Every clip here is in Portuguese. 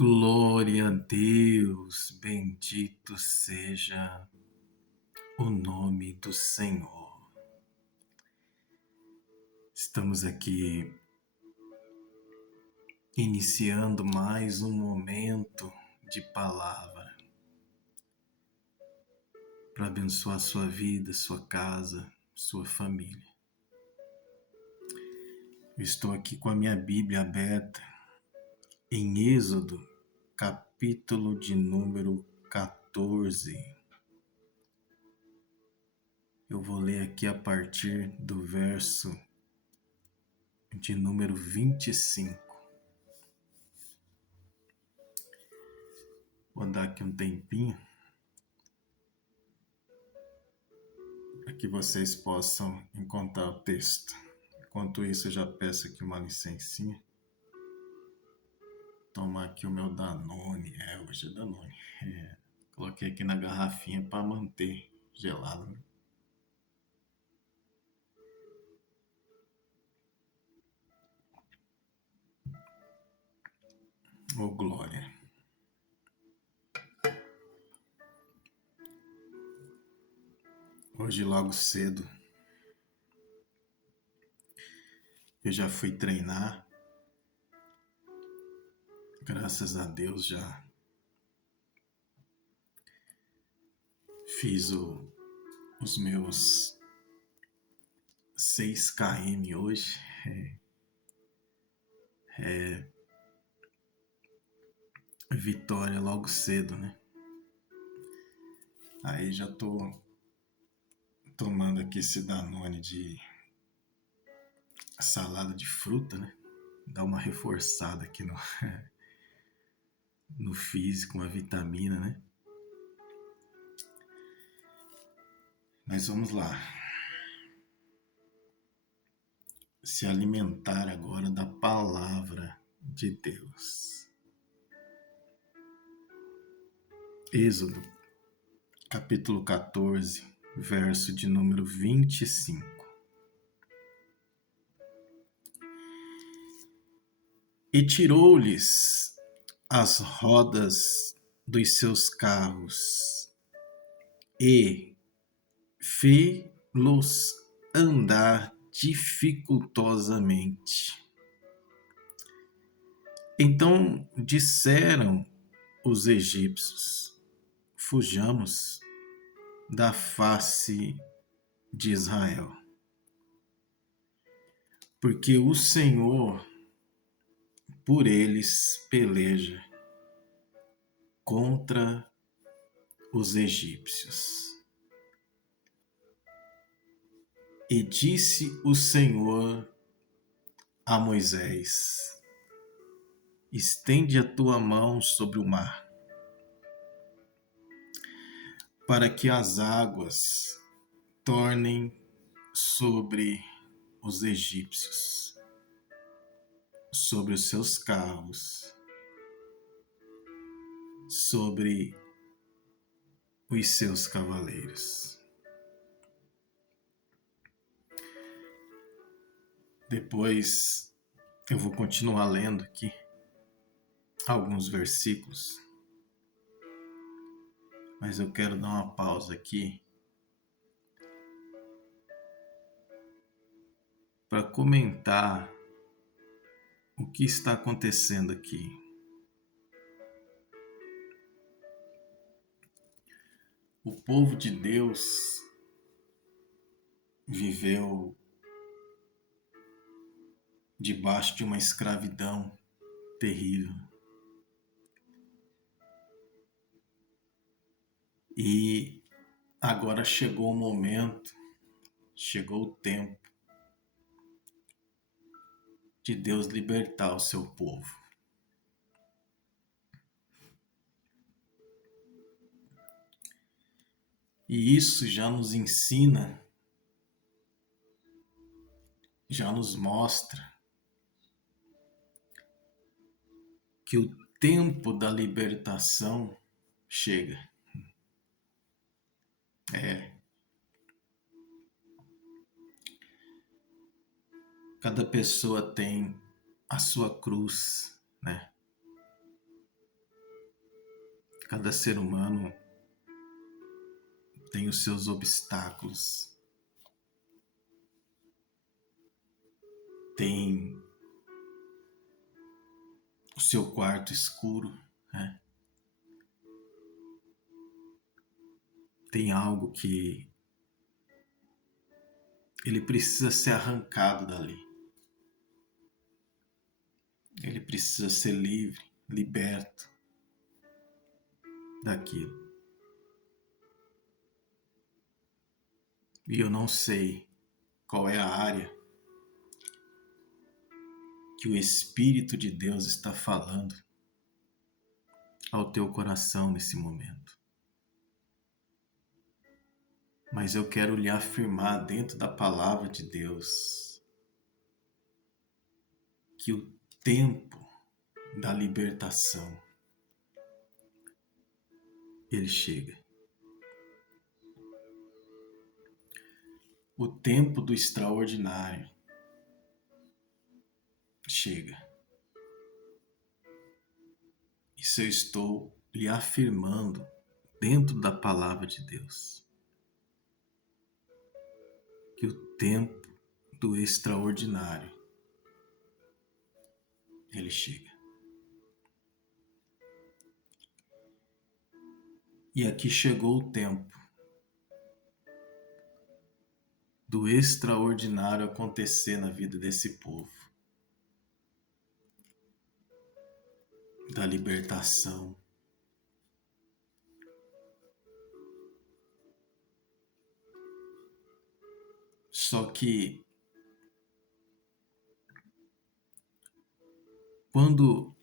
Glória a Deus, bendito seja o nome do Senhor. Estamos aqui iniciando mais um momento de palavra para abençoar sua vida, sua casa, sua família. Eu estou aqui com a minha Bíblia aberta em Êxodo, capítulo de número 14. Eu vou ler aqui a partir do verso de número 25. Vou dar aqui um tempinho para que vocês possam encontrar o texto. Enquanto isso, eu já peço aqui uma licencinha. Tomar aqui o meu Danone. Hoje é Danone. Coloquei aqui na garrafinha para manter gelado, né? Ô, glória. Hoje, logo cedo, eu já fui treinar. Graças a Deus já fiz os meus 6 km hoje. Vitória logo cedo, né? Aí já tô tomando aqui esse Danone de salada de fruta, né? Dá uma reforçada aqui no físico, uma vitamina, né? Mas vamos lá. Se alimentar agora da palavra de Deus. Êxodo, capítulo 14, verso de número 25. E tirou-lhes as rodas dos seus carros e fê-los andar dificultosamente. Então disseram os egípcios: fujamos da face de Israel, porque o Senhor por eles peleja contra os egípcios. E disse o Senhor a Moisés: estende a tua mão sobre o mar, para que as águas tornem sobre os egípcios, sobre os seus carros, sobre os seus cavaleiros. Depois eu vou continuar lendo aqui alguns versículos, mas eu quero dar uma pausa aqui para comentar o que está acontecendo aqui. O povo de Deus viveu debaixo de uma escravidão terrível. E agora chegou o momento, chegou o tempo de Deus libertar o seu povo. E isso já nos ensina, já nos mostra que o tempo da libertação chega. Cada pessoa tem a sua cruz, né? Cada ser humano tem os seus obstáculos, tem o seu quarto escuro, né? Tem algo que ele precisa ser arrancado dali. Ele precisa ser livre, liberto daquilo. E eu não sei qual é a área que o Espírito de Deus está falando ao teu coração nesse momento. Mas eu quero lhe afirmar dentro da palavra de Deus que o tempo da libertação, ele chega. O tempo do extraordinário chega. Isso eu estou lhe afirmando dentro da palavra de Deus. Que o tempo do extraordinário, ele chega. E aqui chegou o tempo do extraordinário acontecer na vida desse povo. Da libertação. Só que quando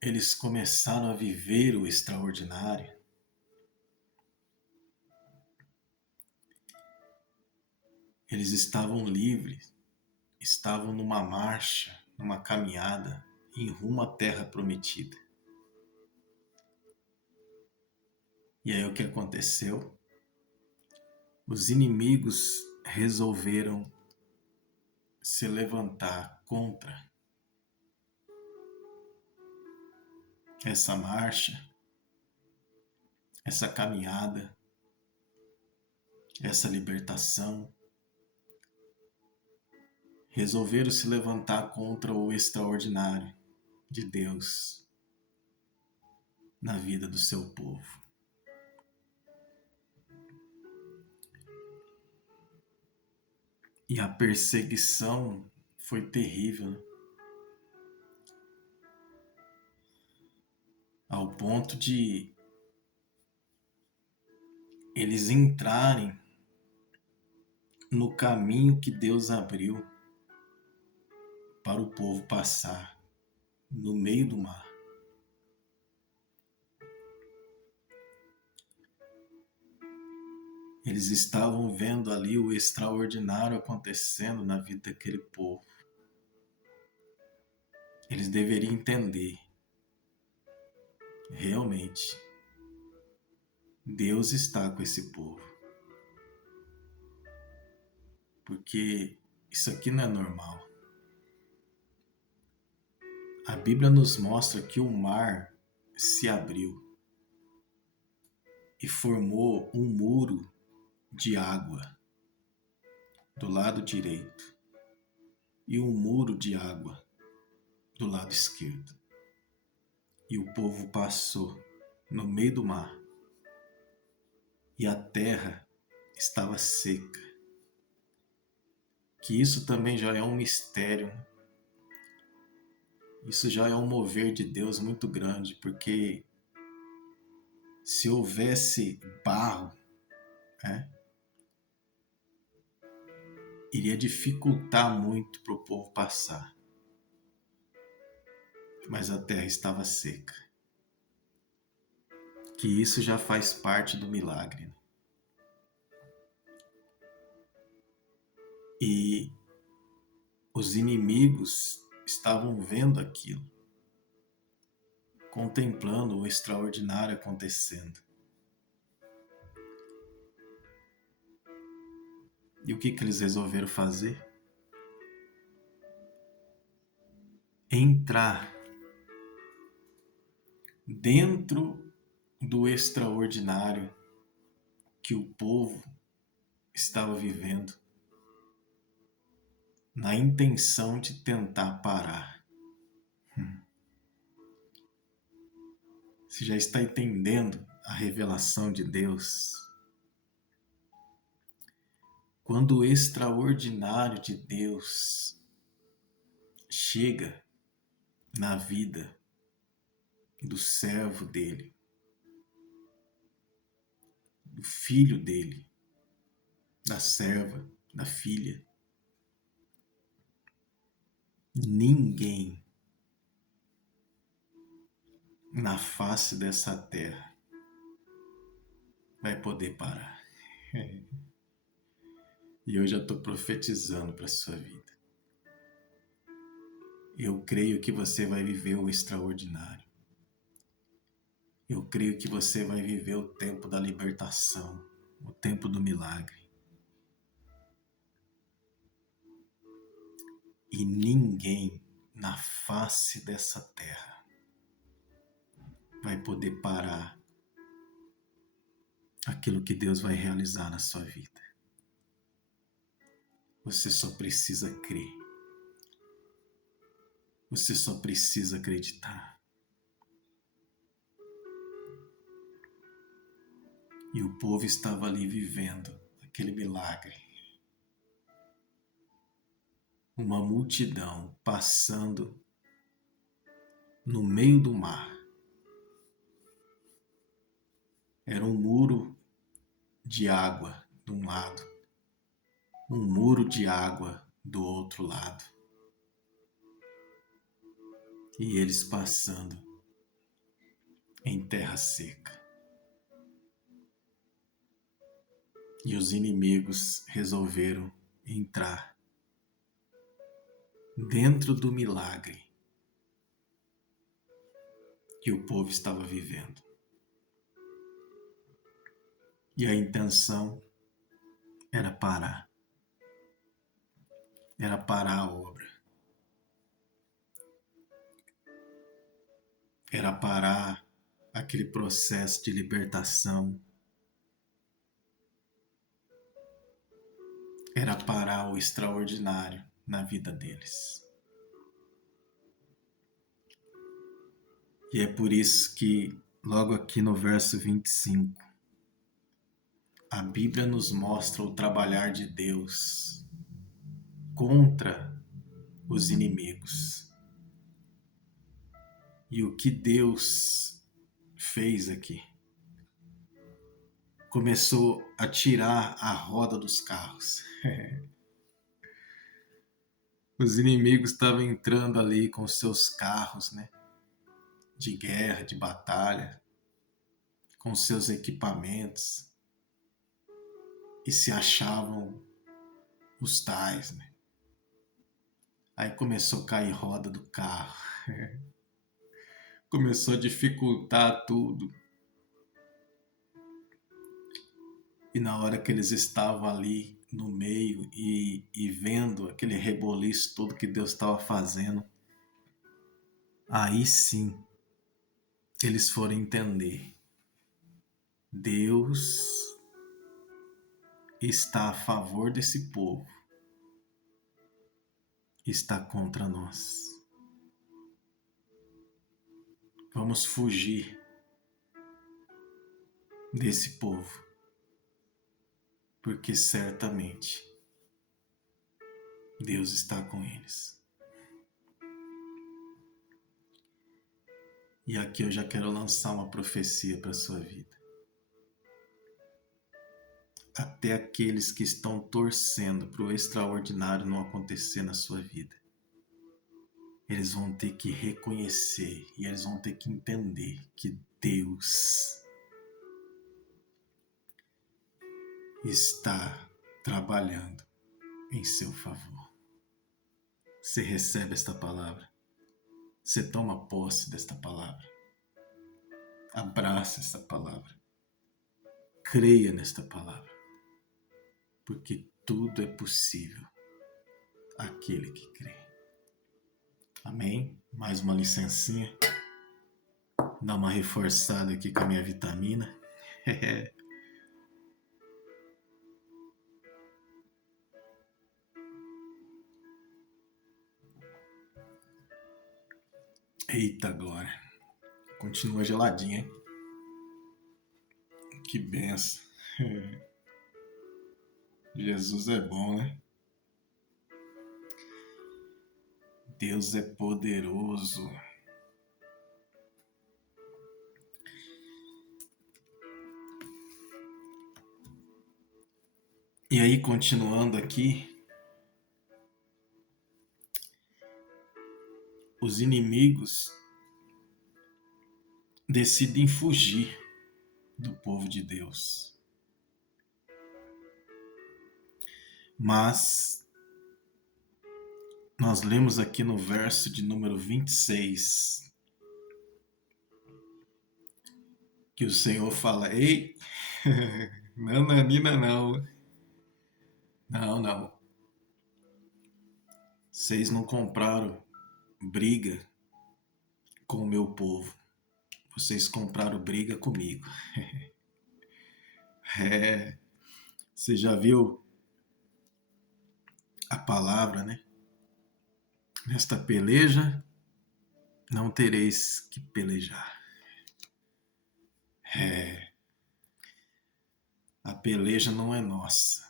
eles começaram a viver o extraordinário, eles estavam livres, estavam numa marcha, numa caminhada em rumo à terra prometida. E aí o que aconteceu? Os inimigos resolveram se levantar contra essa marcha, essa caminhada, essa libertação. Resolveram se levantar contra o extraordinário de Deus na vida do seu povo. E a perseguição foi terrível, ao ponto de eles entrarem no caminho que Deus abriu para o povo passar no meio do mar. Eles estavam vendo ali o extraordinário acontecendo na vida daquele povo. Eles deveriam entender, realmente, Deus está com esse povo. Porque isso aqui não é normal. A Bíblia nos mostra que o mar se abriu e formou um muro de água do lado direito e um muro de água do lado esquerdo. E o povo passou no meio do mar e a terra estava seca. Que isso também já é um mistério, né? Isso já é um mover de Deus muito grande, porque se houvesse barro, né, iria dificultar muito para o povo passar. Mas a terra estava seca. Que isso já faz parte do milagre, né? E os inimigos estavam vendo aquilo, contemplando o extraordinário acontecendo. E o que eles resolveram fazer? Entrar dentro do extraordinário que o povo estava vivendo, na intenção de tentar parar. Você já está entendendo a revelação de Deus? Quando o extraordinário de Deus chega na vida do servo dele, do filho dele, da serva, da filha, ninguém na face dessa terra vai poder parar. E eu já estou profetizando para a sua vida. Eu creio que você vai viver o extraordinário. Eu creio que você vai viver o tempo da libertação, o tempo do milagre. E ninguém na face dessa terra vai poder parar aquilo que Deus vai realizar na sua vida. Você só precisa crer. Você só precisa acreditar. E o povo estava ali vivendo aquele milagre. Uma multidão passando no meio do mar. Era um muro de água de um lado, um muro de água do outro lado. E eles passando em terra seca. E os inimigos resolveram entrar dentro do milagre que o povo estava vivendo. E a intenção era parar. Era parar a obra. Era parar aquele processo de libertação. Era parar o extraordinário na vida deles. E é por isso que, logo aqui no verso 25, a Bíblia nos mostra o trabalhar de Deus contra os inimigos. E o que Deus fez aqui? Começou a tirar a roda dos carros. Os inimigos estavam entrando ali com seus carros, né? De guerra, de batalha, com seus equipamentos, e se achavam os tais, né? Aí começou a cair roda do carro, começou a dificultar tudo. E na hora que eles estavam ali no meio e vendo aquele reboliço todo que Deus estava fazendo, aí sim eles foram entender. Deus está a favor desse povo, está contra nós. Vamos fugir desse povo, porque certamente Deus está com eles. E aqui eu já quero lançar uma profecia para a sua vida. Até aqueles que estão torcendo para o extraordinário não acontecer na sua vida, eles vão ter que reconhecer e eles vão ter que entender que Deus está trabalhando em seu favor. Você recebe esta palavra? Você toma posse desta palavra? Abraça esta palavra. Creia nesta palavra. Porque tudo é possível àquele que crê. Amém? Mais uma licencinha. dar uma reforçada aqui com a minha vitamina. Eita glória. Continua geladinha, hein? Que benção. Jesus é bom, né? Deus é poderoso. E aí, continuando aqui, os inimigos decidem fugir do povo de Deus. Mas nós lemos aqui no verso de número 26 que o Senhor fala: ei, não, Nanina, não. Não. Vocês não compraram briga com o meu povo. Vocês compraram briga comigo. Você já viu a palavra, né? Nesta peleja não tereis que pelejar. A peleja não é nossa.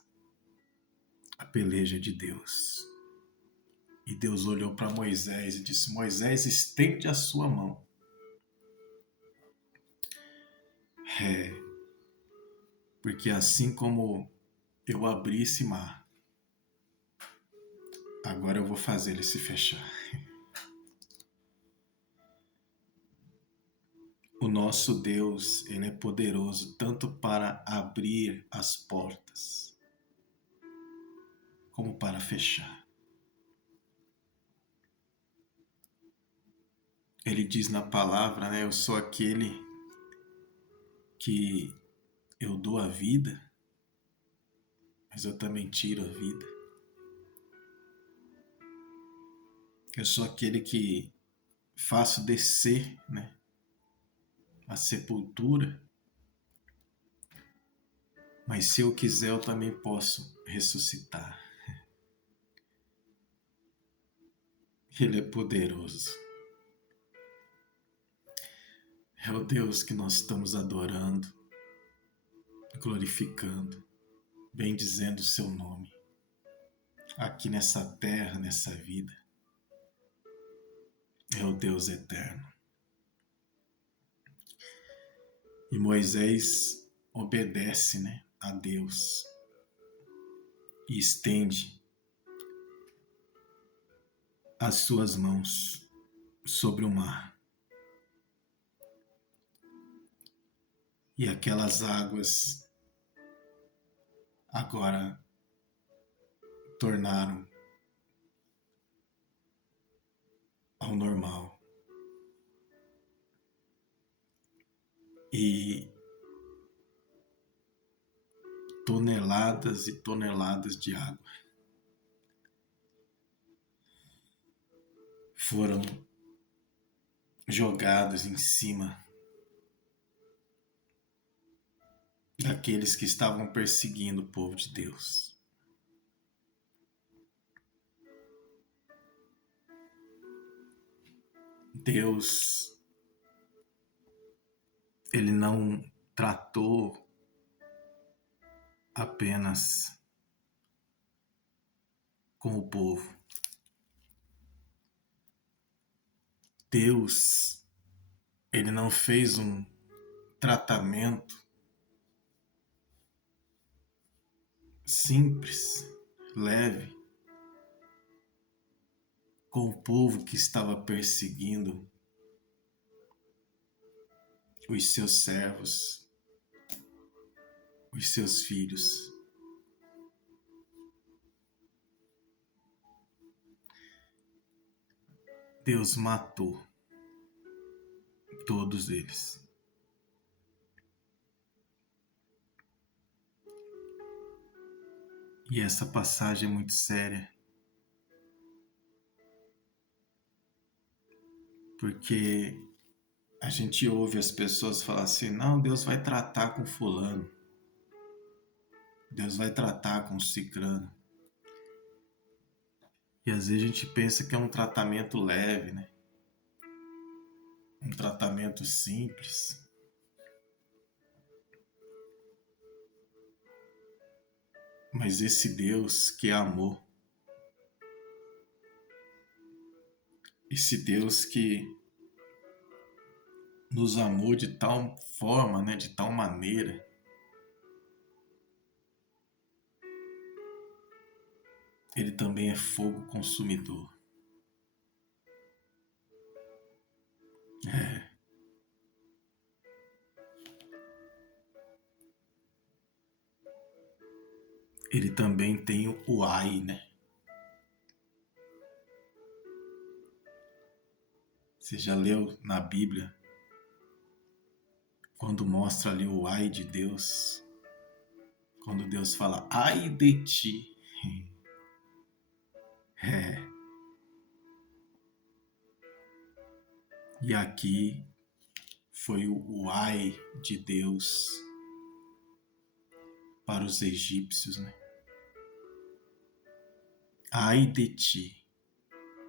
A peleja é de Deus. E Deus olhou para Moisés e disse: Moisés, estende a sua mão. Porque assim como eu abri esse mar, agora eu vou fazer ele se fechar. O nosso Deus, ele é poderoso tanto para abrir as portas, como para fechar. Ele diz na palavra, né? Eu sou aquele que eu dou a vida, mas eu também tiro a vida. Eu sou aquele que faço descer, né, a sepultura, mas se eu quiser eu também posso ressuscitar. Ele é poderoso. É o Deus que nós estamos adorando, glorificando, bendizendo o seu nome, aqui nessa terra, nessa vida. É o Deus eterno. E Moisés obedece, né, a Deus e estende as suas mãos sobre o mar. E aquelas águas agora tornaram ao normal. E toneladas e toneladas de água foram jogadas em cima daqueles que estavam perseguindo o povo de Deus. Deus, ele não tratou apenas com o povo. Deus, ele não fez um tratamento simples, leve, com o povo que estava perseguindo os seus servos, os seus filhos. Deus matou todos eles. E essa passagem é muito séria, porque A gente ouve as pessoas falar assim, não, Deus vai tratar com fulano, Deus vai tratar com cicrano. E às vezes a gente pensa que é um tratamento leve, né? Um tratamento simples. Mas esse Deus que é amor, esse Deus que nos amou de tal forma, né, de tal maneira, ele também é fogo consumidor. É. Ele também tem o ai, né? Você já leu na Bíblia, quando mostra ali o ai de Deus, quando Deus fala, ai de ti. É. E aqui foi o ai de Deus para os egípcios, né? Ai de ti,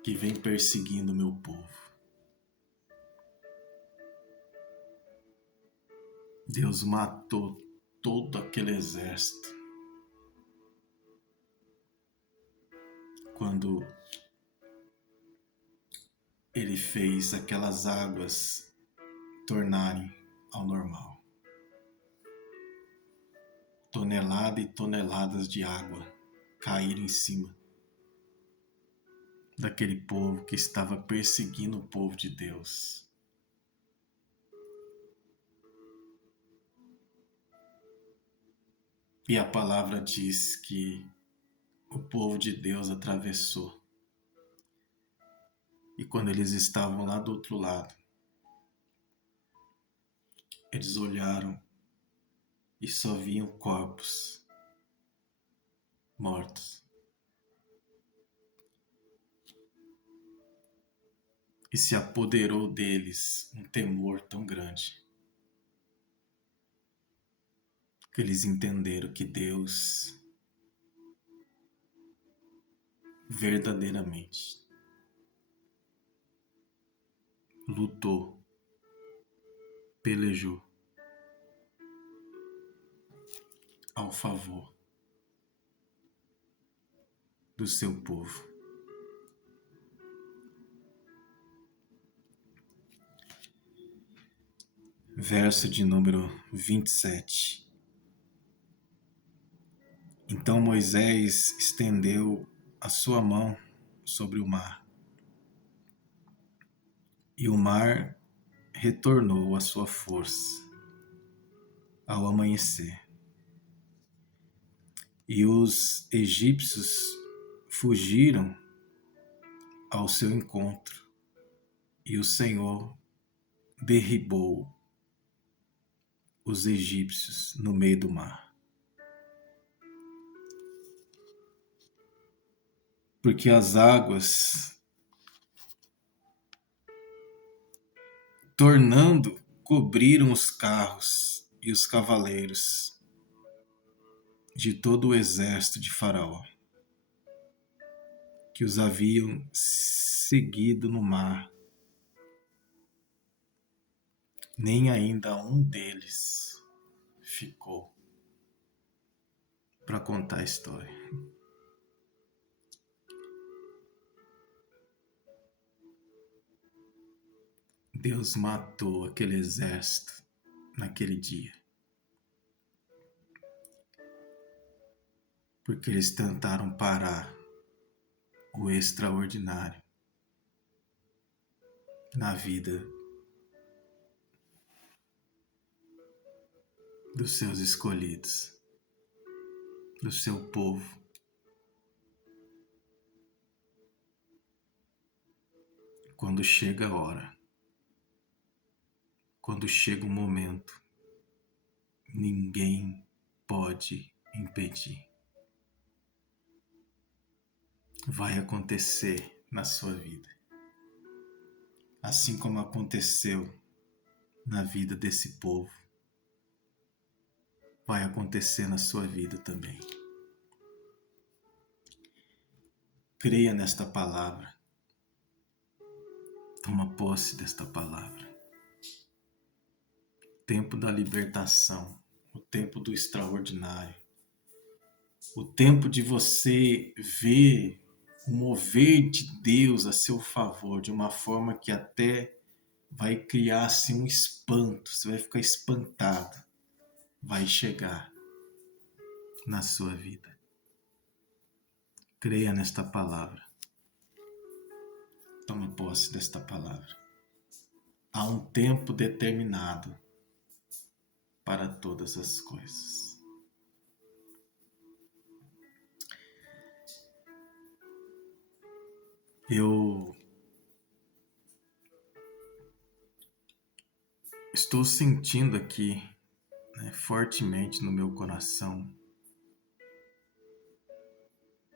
que vem perseguindo o meu povo. Deus matou todo aquele exército quando ele fez aquelas águas tornarem ao normal. Tonelada e toneladas de água caíram em cima daquele povo que estava perseguindo o povo de Deus. E a palavra diz que o povo de Deus atravessou. E quando eles estavam lá do outro lado, eles olharam e só viam corpos mortos. E se apoderou deles um temor tão grande que eles entenderam que Deus verdadeiramente lutou, pelejou ao favor do seu povo. Verso de número 27. Então Moisés estendeu a sua mão sobre o mar, e o mar retornou à sua força ao amanhecer. E os egípcios fugiram ao seu encontro, e o Senhor derribou os egípcios no meio do mar. Porque as águas, tornando, cobriram os carros e os cavaleiros de todo o exército de Faraó, que os haviam seguido no mar. Nem ainda um deles ficou para contar a história. Deus matou aquele exército naquele dia, porque eles tentaram parar o extraordinário na vida dos seus escolhidos, do seu povo. Quando chega a hora, quando chega o momento, ninguém pode impedir. Vai acontecer na sua vida. Assim como aconteceu na vida desse povo, vai acontecer na sua vida também. Creia nesta palavra. Toma posse desta palavra. O tempo da libertação, o tempo do extraordinário, o tempo de você ver o mover de Deus a seu favor de uma forma que até vai criar assim um espanto, você vai ficar espantado, vai chegar na sua vida. Creia nesta palavra. Toma posse desta palavra. Há um tempo determinado para todas as coisas. Eu estou sentindo aqui, fortemente no meu coração,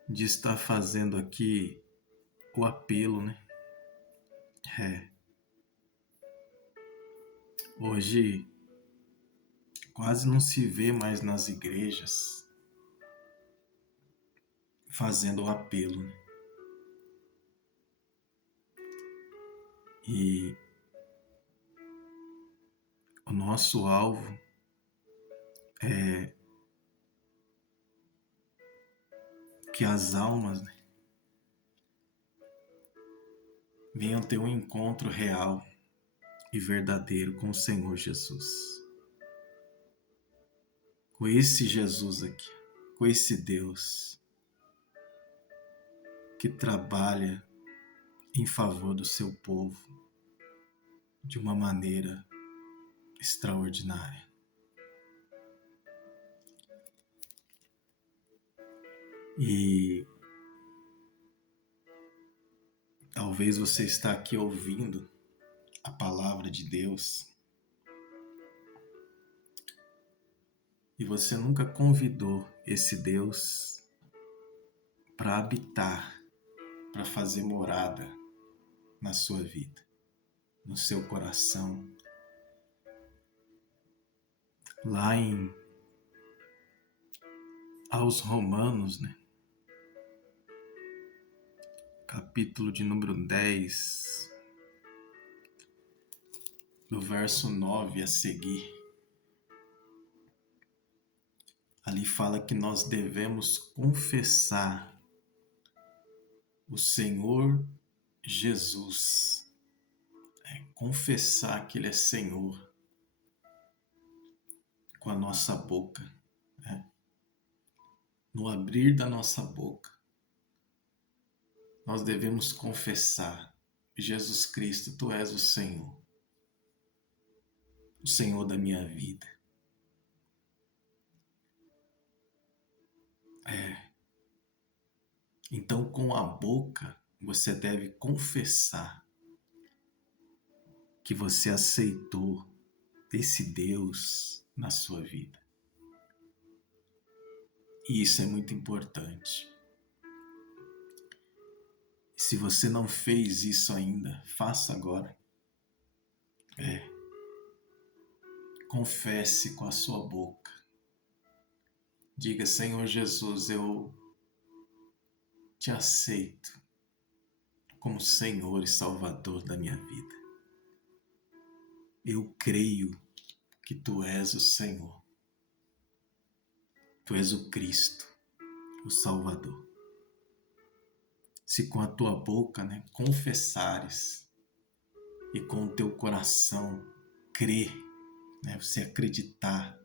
de estar fazendo aqui o apelo, Hoje quase não se vê mais nas igrejas fazendo o apelo, E o nosso alvo é que as almas venham ter um encontro real e verdadeiro com o Senhor Jesus. Com esse Jesus aqui, com esse Deus que trabalha em favor do seu povo de uma maneira extraordinária. E talvez você está aqui ouvindo a palavra de Deus e você nunca convidou esse Deus para habitar, para fazer morada na sua vida, no seu coração. Lá aos Romanos, capítulo de número 10, do verso 9 a seguir, ali fala que nós devemos confessar o Senhor Jesus, confessar que Ele é Senhor com a nossa boca, no abrir da nossa boca, nós devemos confessar: Jesus Cristo, Tu és o Senhor da minha vida. Então, com a boca, você deve confessar que você aceitou esse Deus na sua vida. E isso é muito importante. Se você não fez isso ainda, faça agora. Confesse com a sua boca. Diga: Senhor Jesus, eu te aceito como Senhor e Salvador da minha vida. Eu creio que Tu és o Senhor. Tu és o Cristo, o Salvador. Se com a tua boca, confessares e com o teu coração crer, você acreditar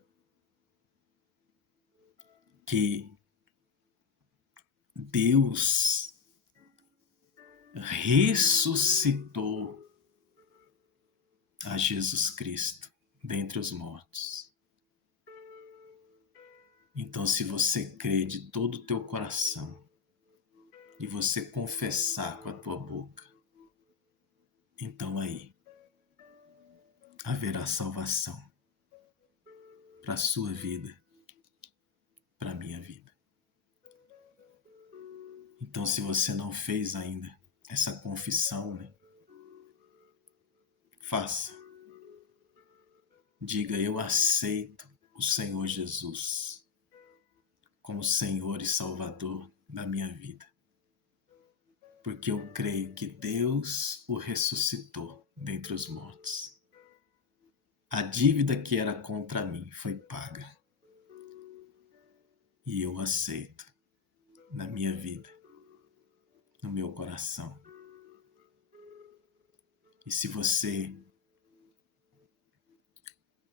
que Deus ressuscitou a Jesus Cristo dentre os mortos. Então, se você crê de todo o teu coração e você confessar com a tua boca, então aí haverá salvação para a sua vida, para a minha vida. Então, se você não fez ainda essa confissão, faça. Diga: eu aceito o Senhor Jesus como Senhor e Salvador da minha vida, porque eu creio que Deus o ressuscitou dentre os mortos. A dívida que era contra mim foi paga e eu aceito na minha vida, no meu coração. E se você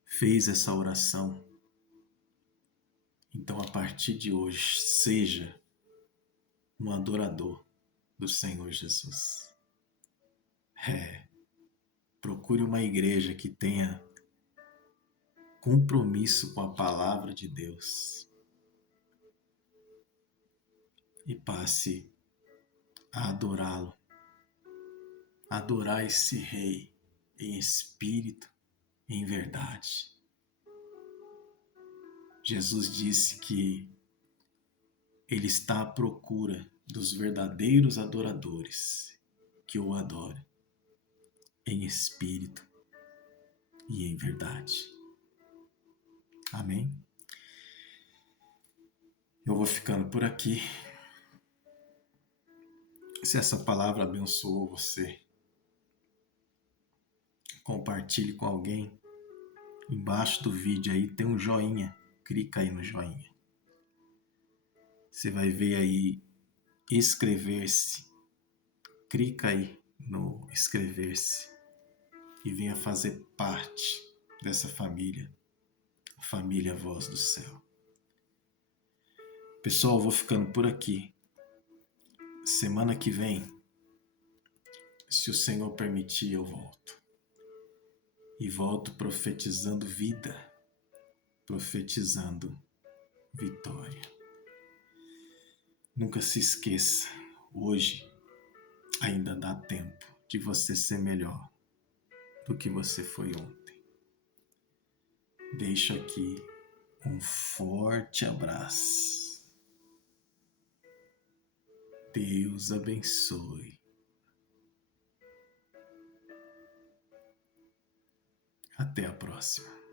fez essa oração, então a partir de hoje seja um adorador do Senhor Jesus. Procure uma igreja que tenha compromisso com a palavra de Deus e passe a adorá-lo, adorar esse Rei em espírito e em verdade. Jesus disse que Ele está à procura dos verdadeiros adoradores que o adorem em espírito e em verdade. Amém? Eu vou ficando por aqui. Se essa palavra abençoou você, compartilhe com alguém. Embaixo do vídeo aí tem um joinha. Clica aí no joinha. Você vai ver aí inscrever-se. Clica aí no inscrever-se e venha fazer parte dessa família, a família Voz do Céu. Pessoal, eu vou ficando por aqui. Semana que vem, se o Senhor permitir, eu volto. E volto profetizando vida, profetizando vitória. Nunca se esqueça, hoje ainda dá tempo de você ser melhor do que você foi ontem. Deixo aqui um forte abraço. Deus abençoe. Até a próxima.